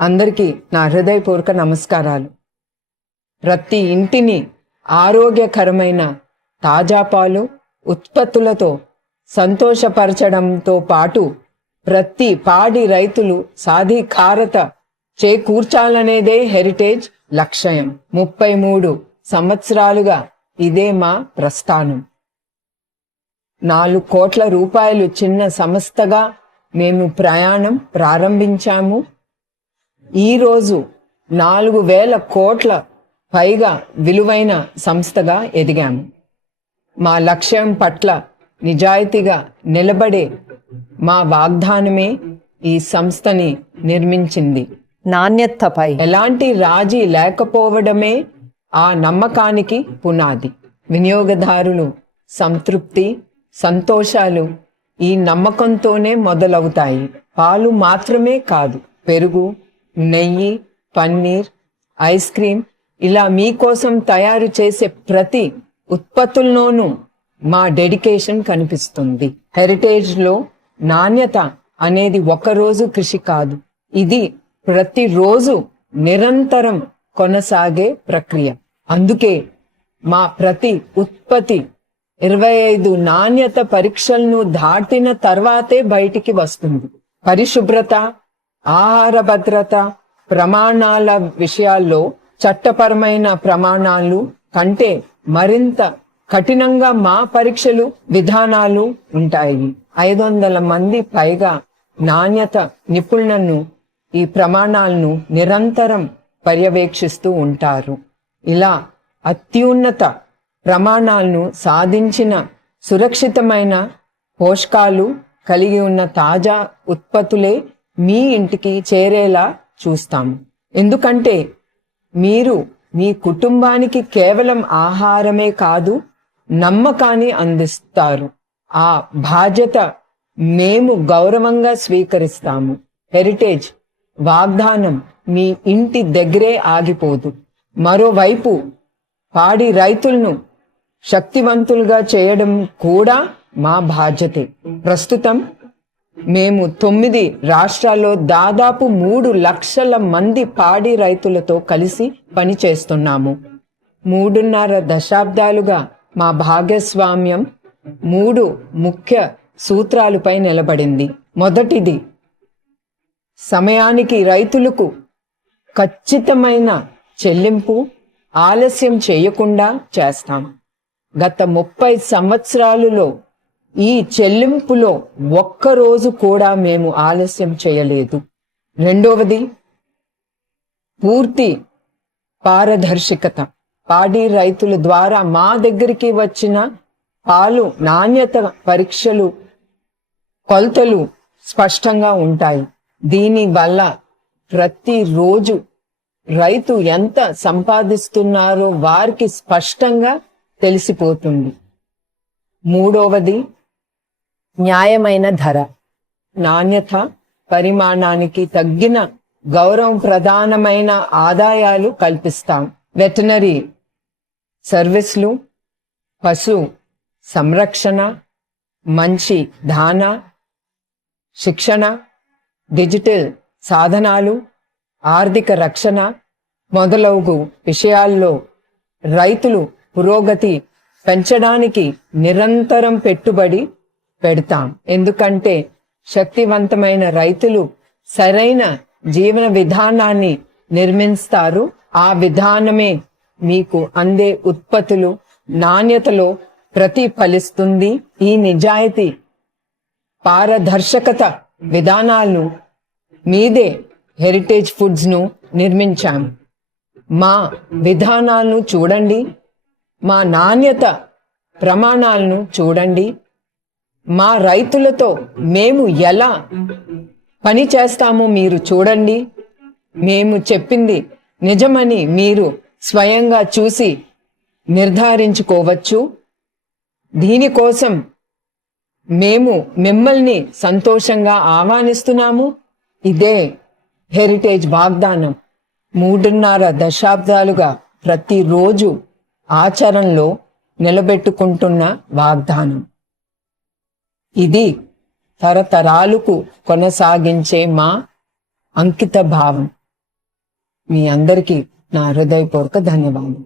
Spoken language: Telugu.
అందరికీ నా హృదయపూర్వక నమస్కారాలు. ప్రతి ఇంటిని ఆరోగ్యకరమైన తాజా పాలు ఉత్పత్తులతో సంతోషపరచడంతో పాటు ప్రతి పాడి రైతులు సాధికారత చేకూర్చాలనేదే హెరిటేజ్ లక్ష్యం. 33 సంవత్సరాలుగా ఇదే మా ప్రస్థానం. 4 కోట్ల రూపాయలు చిన్న సంస్థగా మేము ప్రయాణం ప్రారంభించాము. ఈరోజు 4,000 కోట్ల పైగా విలువైన సంస్థగా ఎదిగాము. మా లక్ష్యం పట్ల నిజాయితీగా నిలబడే మా వాగ్దానమే ఈ సంస్థని నిర్మించింది. నాణ్యతపై ఎలాంటి రాజీ లేకపోవడమే ఆ నమ్మకానికి పునాది. వినియోగదారులు సంతృప్తి, సంతోషాలు ఈ నమ్మకంతోనే మొదలవుతాయి. పాలు మాత్రమే కాదు, పెరుగు, నెయ్యి, పన్నీర్, ఐస్ క్రీమ్ ఇలా మీకోసం తయారు చేసే ప్రతి ఉత్పత్తుల్లోనూ మా డెడికేషన్ కనిపిస్తుంది. హెరిటేజ్లో నాణ్యత అనేది ఒకరోజు కృషి కాదు, ఇది ప్రతిరోజు నిరంతరం కొనసాగే ప్రక్రియ. అందుకే మా ప్రతి ఉత్పత్తి 25 నాణ్యత పరీక్షలను దాటిన తర్వాతే బయటికి వస్తుంది. పరిశుభ్రత, ఆహార భద్రత ప్రమాణాల విషయాల్లో చట్టపరమైన ప్రమాణాలు కంటే మరింత కఠినంగా మా పరీక్షలు విధానాలు ఉంటాయి. 500 మంది పైగా నాణ్యత నిపుణులను ఈ ప్రమాణాలను నిరంతరం పర్యవేక్షిస్తూ ఉంటారు. ఇలా అత్యున్నత ప్రమాణాలను సాధించిన సురక్షితమైన పోషకాలు కలిగి ఉన్న తాజా ఉత్పత్తులే మీ ఇంటికి చేరేలా చూస్తాము. ఎందుకంటే మీరు మీ కుటుంబానికి కేవలం ఆహారమే కాదు, నమ్మకాన్ని అందిస్తారు. ఆ బాధ్యత మేము గౌరవంగా స్వీకరిస్తాము. హెరిటేజ్ వాగ్దానం మీ ఇంటి దగ్గరే ఆగిపోదు. మరోవైపు పాడి రైతులను శక్తివంతులుగా చేయడం కూడా మా బాధ్యతే. ప్రస్తుతం మేము 9 రాష్ట్రాల్లో దాదాపు 3 లక్షల మంది పాడి రైతులతో కలిసి పనిచేస్తున్నాము. 3.5 దశాబ్దాలుగా మా భాగస్వామ్యం 3 ముఖ్య సూత్రాలపై నిలబడింది. మొదటిది, సమయానికి రైతులకు ఖచ్చితమైన చెల్లింపు ఆలస్యం చేయకుండా చేస్తాం. గత 30 సంవత్సరాలలో ఈ చెల్లింపులో ఒక్కరోజు కూడా మేము ఆలస్యం చేయలేదు. రెండవది, పూర్తి పారదర్శకత. పాడి రైతుల ద్వారా మా దగ్గరికి వచ్చిన పాలు నాణ్యత పరీక్షలు, కొలతలు స్పష్టంగా ఉంటాయి. దీనివల్ల ప్రతిరోజు రైతు ఎంత సంపాదిస్తున్నారో వారికి స్పష్టంగా తెలిసిపోతుంది. మూడవది, న్యాయమైన ధర. నాణ్యత పరిమాణానికి తగ్గిన గౌరవం ప్రధానమైన ఆదాయాలు కల్పిస్తాం. వెటనరీ సర్వీసులు, పశు సంరక్షణ, మంచి దానా, శిక్షణ, డిజిటల్ సాధనాలు, ఆర్థిక రక్షణ మొదలగు విషయాల్లో రైతులు పురోగతి పెంచడానికి నిరంతరం పెట్టుబడి పెడతాం. ఎందుకంటే శక్తివంతమైన రైతులు సరైన జీవన విధానాన్ని నిర్మిస్తారు. ఆ విధానమే మీకు అందే ఉత్పత్తులు నాణ్యతలో ప్రతిఫలిస్తుంది. ఈ నిజాయితీ, పారదర్శకత విధానాలను మీదే హెరిటేజ్ ఫుడ్స్ ను నిర్మించాం. మా విధానాలను చూడండి, మా నాణ్యత ప్రమాణాలను చూడండి, మా రైతులతో మేము ఎలా పని చేస్తామో మీరు చూడండి. మేము చెప్పింది నిజమని మీరు స్వయంగా చూసి నిర్ధారించుకోవచ్చు. దీనికోసం మేము మిమ్మల్ని సంతోషంగా ఆహ్వానిస్తున్నాము. ఇదే హెరిటేజ్ వాగ్దానం. 3.5 దశాబ్దాలుగా ప్రతిరోజు ఆచరణలో నిలబెట్టుకుంటున్న వాగ్దానం. ఇది తరతరాలకు కొనసాగించే మా అంకిత భావం. మీ అందరికీ నా హృదయపూర్వక ధన్యవాదాలు.